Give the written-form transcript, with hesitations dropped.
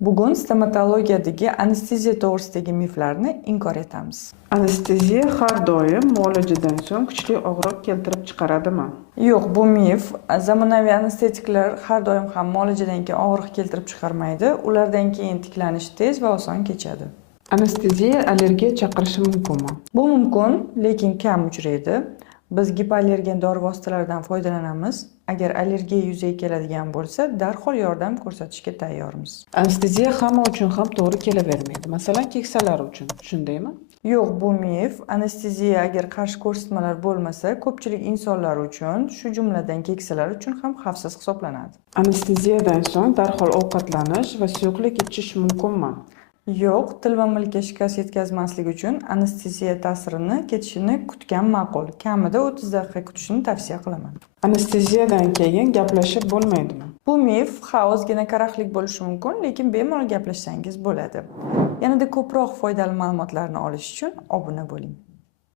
Bugun stomatologiyadagi anesteziya to'g'risidagi miflarni inkor etamiz. Anesteziya har doim muolajadan so'ng kuchli og'riq keltirib chiqaradimi? Yo'q, bu mif. Zamonaviy anestetiklar har doim ham muolajadan keyin og'riq keltirib chiqarmaydi. Ulardan keyin tiklanish tez va oson kechadi. Anesteziya allergiya chaqirishi mumkinmi? Bu mumkin, lekin kam uchraydi. Biz gipoallergen dori vositalaridan foydalanamiz. Agar allergiya yuzaga keladigan bo'lsa, darhol yordam ko'rsatishga tayyormiz. Anesteziya hamma uchun ham to'g'ri kelavermaydi. Masalan, keksalar uchun. Shundaymi? Yo'q, bu mif. Anesteziya agar qarshi ko'rsatmalar bo'lmasa, ko'pchilik insonlar uchun, shu jumladan keksalar uchun ham xavfsiz hisoblanadi. Anesteziyadan so'ng darhol ovqatlanish va suyuqlik ichish mumkinmi? Yo'q, til va milkka shikast yetkazmaslik uchun anesteziya ta'sirini ketishini kutgan ma'qul. Kamida 30 daqiqa kutishni tavsiya qilaman. Anesteziyadan keyin gaplashib bo'lmaydimi? Bu mif, ozgina karaxtlik bo'lishi mumkin, lekin bemalol gaplashsangiz bo'ladi. Yanada ko'proq foydali ma'lumotlarni olish uchun obuna bo'ling.